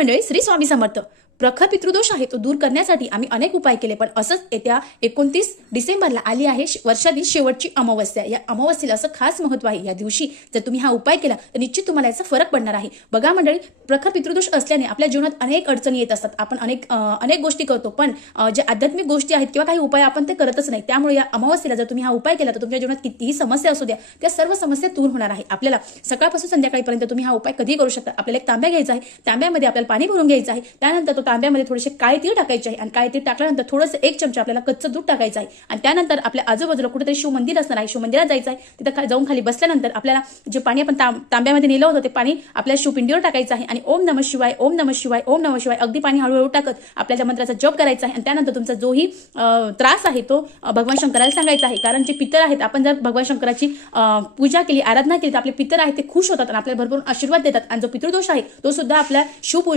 मंडळी श्री स्वामी समर्थ. प्रखर पितृदोष आहे तो दूर करण्यासाठी आम्ही अनेक उपाय केले पण असंच येत्या एकोणतीस डिसेंबरला आली आहे वर्षातील शेवटची अमावस्या. या अमावस्येला असं खास महत्त्व आहे. या दिवशी जर तुम्ही हा उपाय केला तर निश्चित तुम्हाला याचा फरक पडणार आहे. बघा मंडळी प्रखर पितृदोष असल्याने आपल्या जीवनात अनेक अडचणी येत असतात. आपण अनेक अनेक गोष्टी करतो पण ज्या आध्यात्मिक गोष्टी आहेत किंवा काही उपाय आपण ते करतच नाही. त्यामुळे या अमावस्येला जर तुम्ही हा उपाय केला तर तुमच्या जीवनात कितीही समस्या असू द्या त्या सर्व समस्या दूर होणार आहे. आपल्याला सकाळपासून संध्याकाळीपर्यंत तुम्ही हा उपाय कधी करू शकता. आपल्याला एक तांब्या घ्यायचा आहे. तांब्यामध्ये आपल्याला पाणी भरून घ्यायचं आहे. त्यानंतर तो तांब्यामध्ये थोडेसे काळे तीळ टाकायचे आहे. आणि काळे तीळ टाकल्यानंतर थोडंसं एक चमचा आपल्याला कच्चं दूध टाकायचं आहे. आणि त्यानंतर आपल्या आजूबाजूला कुठेतरी शिव मंदिर असणार आहे. शिवमंदिरात जायचं आहे. तिथं खा- जाऊन खाली बसल्यानंतर आपल्याला जे पाणी आपण तां- तांब्यामध्ये नेलं होतं ते पाणी आपल्या शिवपिंडीवर टाकायचं आहे. आणि ओम नम शिवाय ओम नम शिवाय ओम नम शिवाय अगदी पाणी हळूहळू टाकत आपल्या त्या मंत्राचा जप करायचा आहे. आणि त्यानंतर तुमचा जोही त्रास आहे तो भगवान शंकराला सांगायचा आहे. कारण जे पितर आहेत आपण जर भगवान शंकराची पूजा केली आराधना केली तर आपले पितर आहेत ते खुश होतात आणि आपल्याला भरपूर आशीर्वाद देतात. आणि जो पितृदोष आहे तो सुद्धा आपल्या शिवपूजा